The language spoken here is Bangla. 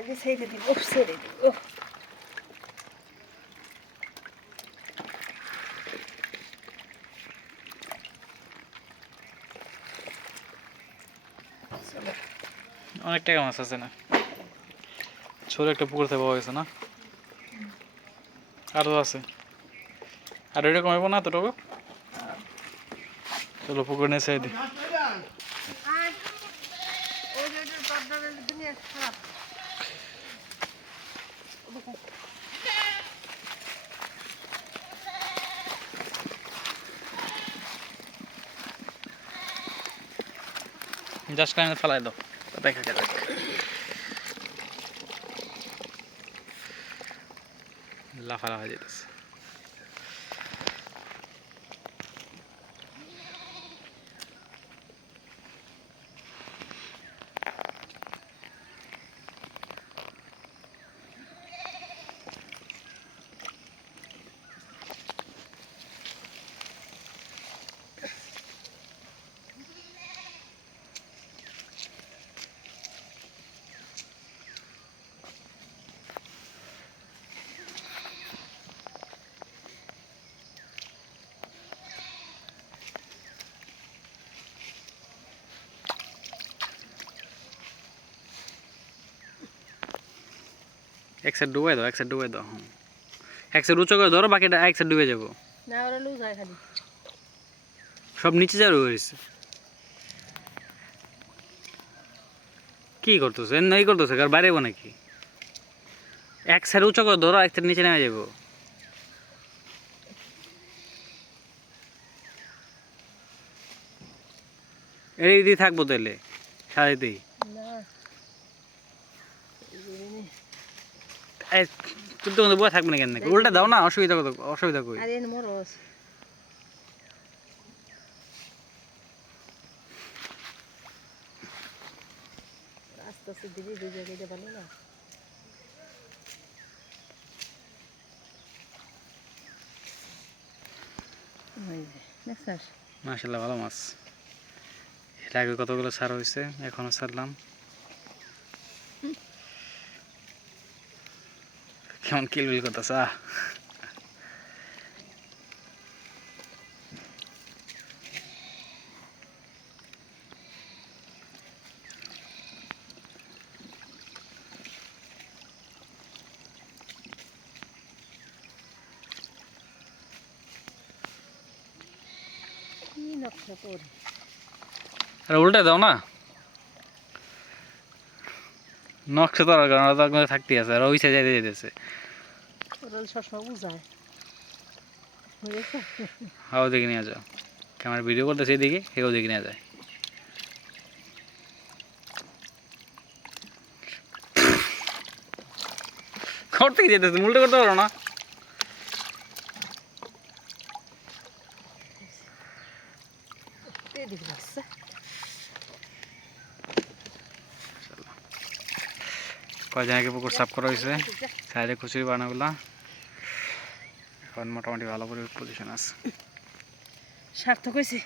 আগে ছেড়ে ও ছেড়ে ও অনেক টাকা মাছ আছে না? ছোট একটা পুকুর থেকে পাওয়া গেছে না? আরও আছে। আর এটা কমাবো না এতটুকু? চলো পুকুর নিয়ে ছেড়ে দিই। জাস্ট কাইনে ফেলাই দাও দেখা গেল লাফা লাফা যেতেছে এক সাইড ডুবে দাও এক সাইড ডুবে দাও। হুম এক সাইড উঁচু করে ধরো বাকিটা এক সাইড ডুবে যাব। না ওরা লুজ হয় খালি। সব নিচে যাবে হয়েছে কি করতেছে? নাই করতেছে? আর বাইরে নাকি? এক সাইড উঁচু করে ধরো এক সাইড নিচে নেমে যাব। এই দিয়ে থাকব তাহলে সারাদিতেই না। এই তুই তো বয়ে থাকবে না কেন নাকি? উল্টা দাও না অসুবিধা কত অসুবিধা কই? আর মরস আস্তে আস্তে দিবি দুই জায়গায় দিতে না। ওই যে, দেখছস? মাশাল্লাহ ভালো মাছ। এর আগে কতগুলো সার হয়েছে এখনও সারলাম। কেমন কিলবিল করতেছে আহ কি নকশা করে আরে উল্টে দাও না নকশা তো আর কারণ ওরা তো একদম থাকতেই আছে আর ওই যাইতে যেতেছে হাও দেখে নিয়ে যাও। ক্যামেরা ভিডিও করতেছে এদিকে সেও দেখে নিয়ে যায়। খড় থেকে যেতেছে উল্টে করতে পারো না। এদিকে কয়জন আগে পুকুর সাফ করা হয়েছে? সাইডে খুচুরি বানাগুলা। এখন মোটামুটি ভালো করে পজিশন আছে। সার্থক হয়েছে?